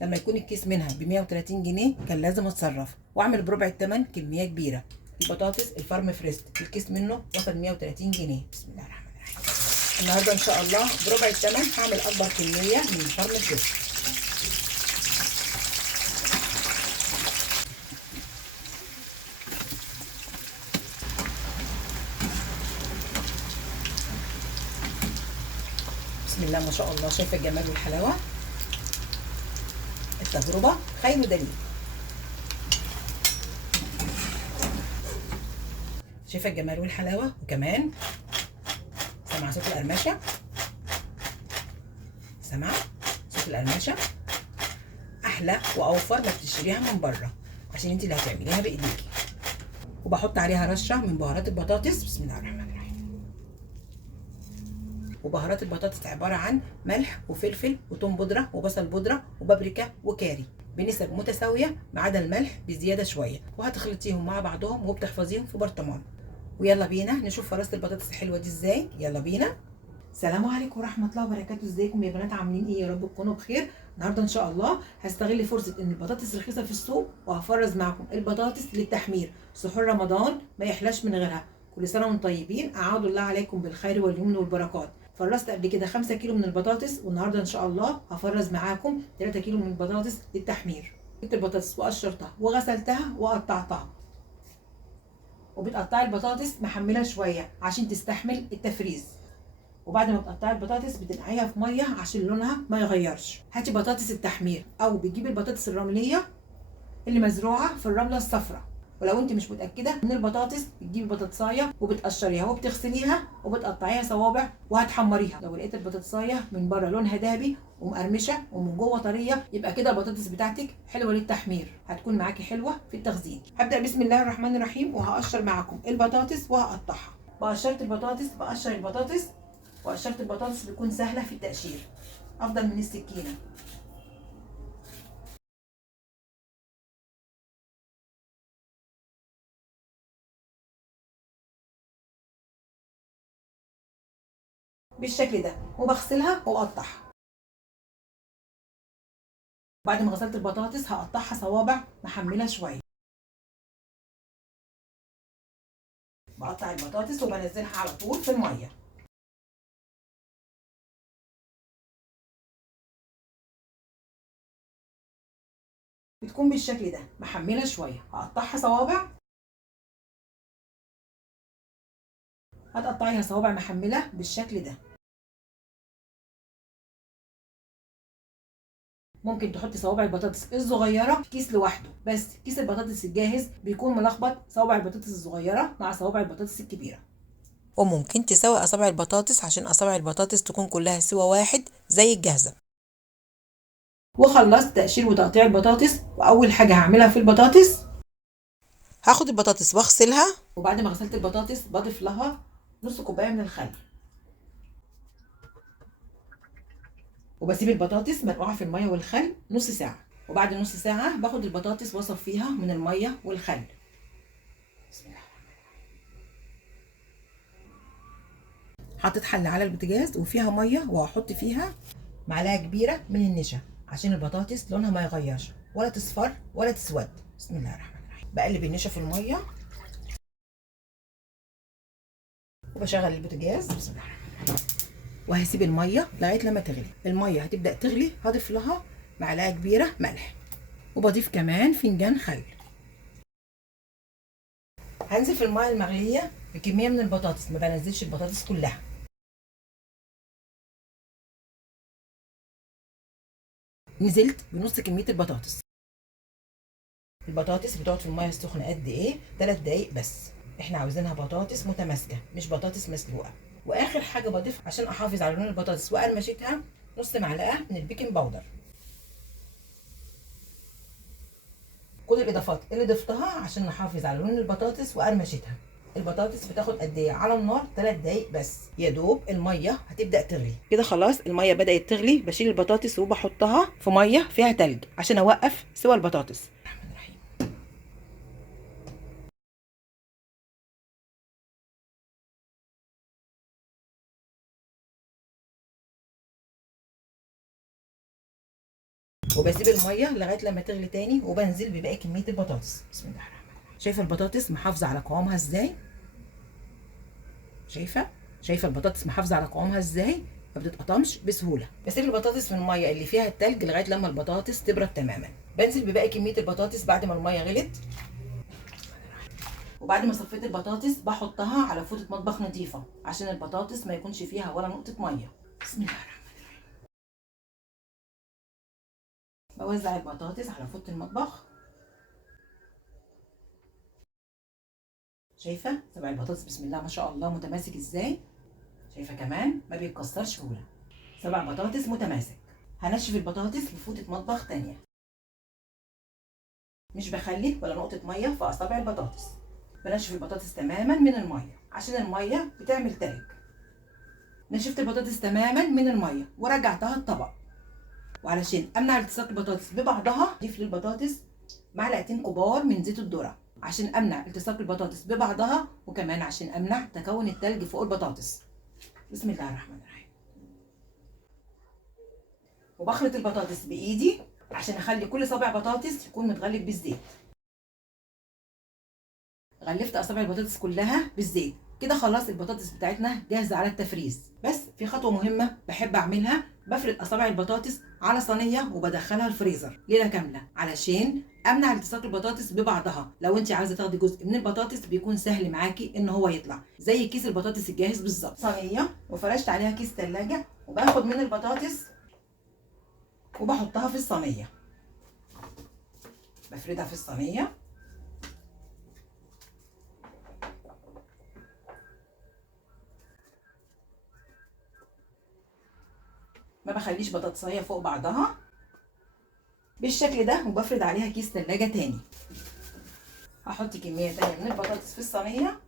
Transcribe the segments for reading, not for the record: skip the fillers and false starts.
لما يكون الكيس منها ب 130 جنيه كان لازم اتصرف واعمل بربع الثمن كميه كبيره. البطاطس الفارم فريست الكيس منه وصل 130 جنيه. بسم الله الرحمن الرحيم. النهارده ان شاء الله بربع الثمن هعمل اكبر كميه من الفارم فريست. بسم الله ما شاء الله، شايفه الجمال والحلاوه. التجربه خير دليل. شايفه الجمال والحلاوه، وكمان سمع صوت القرمشه. سمع صوت القرمشه. احلى واوفر ما بتشتريها من بره، عشان انت اللي هتعمليها بايديكي. وبحط عليها رشه من بهارات البطاطس. بسم الله الرحمن الرحيم. وبهارات البطاطس عباره عن ملح وفلفل وتوم بودره وبصل بودره وبابريكا وكاري بنسب متساويه ما عدا الملح بزياده شويه، وهتخلطيهم مع بعضهم وبتحفظيهم في برطمان. ويلا بينا نشوف فرصه البطاطس الحلوه دي ازاي. يلا بينا. السلام عليكم ورحمه الله وبركاته. ازيكم يا بنات؟ عاملين ايه؟ يا رب تكونوا بخير. النهارده ان شاء الله هستغل فرصه ان البطاطس رخيصه في السوق، وهفرز معاكم البطاطس للتحمير. سحور رمضان ما يحلاش من غيرها. كل سنه وانتم طيبين، اعاد الله عليكم بالخير واليمن والبركات. فرزت قبل كده 5 كيلو من البطاطس، والنهارده ان شاء الله هفرز معاكم 3 كيلو من البطاطس للتحمير. جبت البطاطس وقشرتها وغسلتها وقطعتها. وبتقطعي البطاطس محمله شويه عشان تستحمل التفريز. وبعد ما تقطعي البطاطس بتنقعيها في ميه عشان لونها ما يغيرش. هاتي بطاطس التحمير او بتجيبي البطاطس الرمليه اللي مزروعه في الرمله الصفراء. ولو انت مش متاكده من البطاطس بتجيبي بطاطسايه وبتقشريها وبتغسليها وبتقطعيها صوابع وهتحمريها. لو لقيت البطاطسايه من بره لونها ذهبي ومقرمشه ومن جوه طريه، يبقى كده البطاطس بتاعتك حلوه للتحمير، هتكون معاكي حلوه في التخزين. هبدا بسم الله الرحمن الرحيم، وهقشر معاكم البطاطس وهقطعها. بقشرت البطاطس، بقشر البطاطس. وقشرة البطاطس بتكون سهلة في التقشير، أفضل من السكينة. بالشكل ده، وبغسلها وأقطعها. بعد ما غسلت البطاطس هقطعها صوابع محملة شوية. بقطع البطاطس وبنزلها على طول في المية. بتكون بالشكل ده محملة شوية، هقطعها صوابع. هتقطعيها صوابع محملة بالشكل ده. ممكن تحطي صوابع البطاطس الصغيرة في كيس لوحده، بس كيس البطاطس الجاهز بيكون ملخبط صوابع البطاطس الصغيرة مع صوابع البطاطس الكبيرة. وممكن تسوي أصابع البطاطس عشان أصابع البطاطس تكون كلها سوا واحد زي الجاهزة. وخلصت تقشير وتقطيع البطاطس، وأول حاجة هعملها في البطاطس هاخد البطاطس واغسلها. وبعد ما غسلت البطاطس بضيف لها نص كوباية من الخل. وبسيب البطاطس منقوعة في المية والخل نص ساعة. وبعد نص ساعة باخد البطاطس واصفيها من المية والخل. بسم الله. حطيت حلة على البوتاجاز وفيها مية، وهحط فيها معلقة كبيرة من النشا عشان البطاطس لونها ما يغيرش ولا تصفر ولا تسود. بسم الله الرحمن الرحيم. بقلب النشا في المية وبشغل البوتاجاز. بسم الله الرحمن الرحيم. وهسيب المية لغاية لما تغلي. المية هتبدأ تغلي، هضيف لها معلقة كبيرة ملح، وبضيف كمان فنجان خل. هنزل في المية المغلية بكمية من البطاطس، ما بنزلش البطاطس كلها. نزلت بنص كمية البطاطس. البطاطس بتقعد في المية السخنة قد ايه؟ 3 دقايق بس. احنا عاوزينها بطاطس متماسكة مش بطاطس مسلوقة. واخر حاجة بضيف عشان احافظ على لون البطاطس وقرمشتها نص معلقة من البيكنج باودر. كل الاضافات اللي ضفتها عشان نحافظ على لون البطاطس وقرمشتها. البطاطس بتاخد قد ايه على النار؟ 3 دقايق بس. يا دوب الميه هتبدا تغلي كده. خلاص الميه بدات تغلي، بشيل البطاطس وبحطها في ميه فيها تلج عشان اوقف سوى البطاطس. الرحمن الرحيم. وبسيب الميه لغايه لما تغلي تاني، وبنزل بباقي كميه البطاطس. بسم الله الرحمن الرحيم. شايفه البطاطس محافظه على قوامها ازاي؟ شايفه البطاطس محافظه على قوامها ازاي، ما بتتقطمش بسهوله. بسيب البطاطس في الميه اللي فيها التلج لغايه لما البطاطس تبرد تماما. بنزل بباقي كميه البطاطس بعد ما الميه غلت، وبعد ما صفيت البطاطس بحطها على فوطه مطبخ نظيفه عشان البطاطس ما يكونش فيها ولا نقطه ميه. بسم الله الرحمن الرحيم. بوزع البطاطس على فوطه المطبخ. شايفه سبع البطاطس بسم الله ما شاء الله متماسك ازاي. شايفه كمان ما بيتكسرش سهوله. سبع بطاطس متماسك. هنشف البطاطس في فوطه مطبخ تانية، مش بخلي ولا نقطه ميه في اصابع البطاطس. بنشف البطاطس تماما من الميه عشان الميه بتعمل تلج. نشفت البطاطس تماما من الميه ورجعتها الطبق، وعلشان امنع التصاق البطاطس ببعضها اضيف للبطاطس معلقتين كبار من زيت الذره عشان امنع التصاق البطاطس ببعضها، وكمان عشان امنع تكون التلج فوق البطاطس. بسم الله الرحمن الرحيم. وبخلط البطاطس بايدي عشان اخلي كل صابع بطاطس يكون متغلف بالزيت. غلفت اصابع البطاطس كلها بالزيت كده. خلاص البطاطس بتاعتنا جاهزه على التفريز. بس في خطوه مهمه بحب اعملها، بفرد اصابع البطاطس على صينيه وبدخلها الفريزر ليله كامله علشان امنع التصاق البطاطس ببعضها. لو انت عايزه تاخدي جزء من البطاطس بيكون سهل معاكي ان هو يطلع زي كيس البطاطس الجاهز بالظبط. صينيه وفرشت عليها كيس ثلاجه، وباخد من البطاطس وبحطها في الصينيه. بفردها في الصينيه. ما بخليش بطاطسايه فوق بعضها بالشكل ده، وبفرد عليها كيس تلاجة تاني. هحط كمية تانية من البطاطس في الصينية،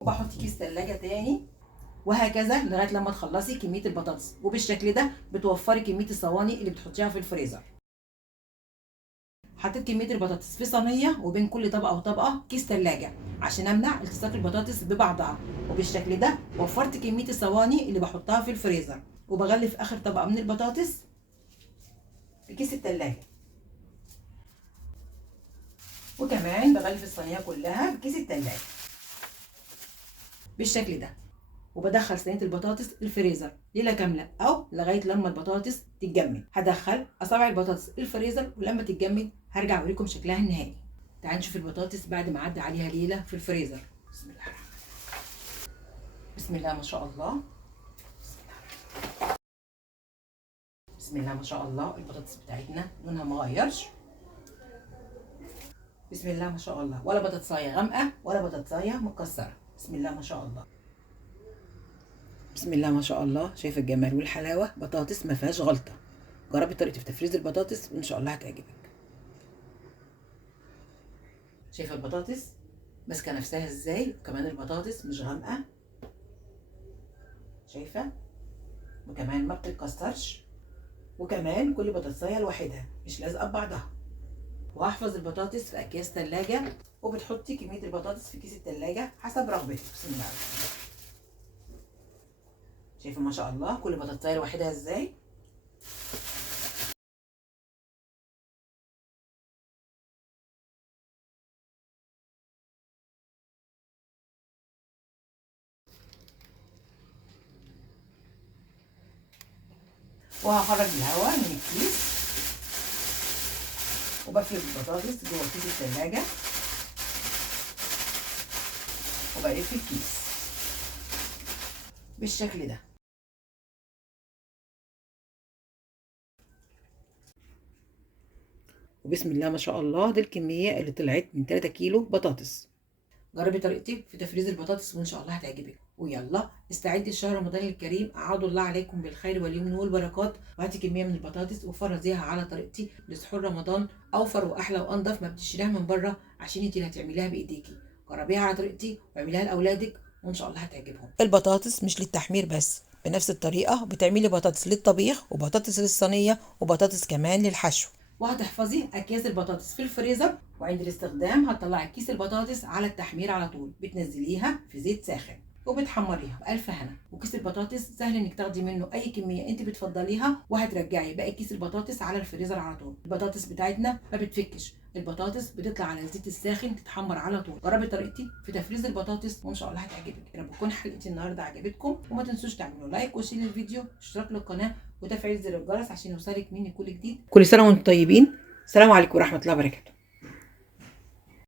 وبحط كيس تلاجة تاني، وهكذا لغاية لما تخلصي كمية البطاطس. وبالشكل ده بتوفري كمية الصواني اللي بتحطيها في الفريزر. حطيت كمية البطاطس في صينية، وبين كل طبقة وطبقة كيس تلاجة عشان امنع التصاق البطاطس ببعضها، وبالشكل ده وفرت كمية الصواني اللي بحطها في الفريزر. وبغلف اخر طبقة من البطاطس في كيس التلاجة، وكمان بغلف الصينية كلها في كيس التلاجة بالشكل ده. وبدخل صينيه البطاطس الفريزر ليله كامله او لغايه لما البطاطس تتجمد. هدخل اصابع البطاطس الفريزر، ولما تتجمد هرجع اوريكم شكلها النهائي. تعالوا نشوف البطاطس بعد ما عدى عليها ليله في الفريزر. بسم الله الرحمن الرحيم. بسم الله ما شاء الله. بسم الله ما شاء الله. البطاطس بتاعتنا لونها ما غيرش. بسم الله ما شاء الله، ولا بطاطسايه غامقه ولا بطاطسايه متكسره. بسم الله ما شاء الله. بسم الله ما شاء الله. شايفه الجمال والحلاوه. بطاطس ما فيهاش غلطه. جربي طريقتي في تفريز البطاطس وان شاء الله هتعجبك. شايفه البطاطس ماسكه نفسها ازاي، وكمان البطاطس مش غامقه. شايفه، وكمان ما بتتكسرش، وكمان كل بطاطسايه لوحدها مش لازقه ببعضها. وهحفظ البطاطس في اكياس ثلاجه، وبتحطي كميه البطاطس في كيس الثلاجه حسب رغبتك. بسم الله الرحمن الرحيم. شايفه ما شاء الله كل بطاطسايه لوحدها ازاي. وهخرج الهواء من الكيس، وبفرد البطاطس جوه كيس الثلاجه، وبقلب في الكيس بالشكل ده. وبسم الله ما شاء الله دي الكميه اللي طلعت من 3 كيلو بطاطس. جربي طريقتي في تفريز البطاطس وان شاء الله هتعجبك. ويلا استعدي لشهر رمضان الكريم. اعاد الله عليكم بالخير واليمن والبركات. وهاتي كميه من البطاطس وفرزيها على طريقتي لسحور رمضان. اوفر واحلى وانضف ما بتشتريها من بره، عشان انت اللي هتعمليها بايديكي. جربيها على طريقتي واعمليها لاولادك وان شاء الله هتعجبهم. البطاطس مش للتحمير بس، بنفس الطريقه بتعملي بطاطس للطبيخ وبطاطس للصينيه وبطاطس كمان للحشو. وهتحفظي اكياس البطاطس في الفريزر، وعند الاستخدام هتطلعي كيس البطاطس على التحمير على طول. بتنزليها في زيت ساخن وبتحمريها بألف هنا. وكيس البطاطس سهل انك تاخدي منه اي كميه انت بتفضليها، وهترجعي باقي كيس البطاطس على الفريزر على طول. البطاطس بتاعتنا ما بتفكش، البطاطس بتطلع على الزيت الساخن تتحمر على طول. جربي طريقتي في تفريز البطاطس وان شاء الله هتعجبك. انا بكون حلقتي النهارده عجبتكم، وما تنسوش تعملوا لايك وشير للفيديو، اشتراك للقناه، وتفعيل زر الجرس عشان يوصلك مني كل جديد. كل سنه وانتم طيبين. السلام عليكم ورحمه الله وبركاته.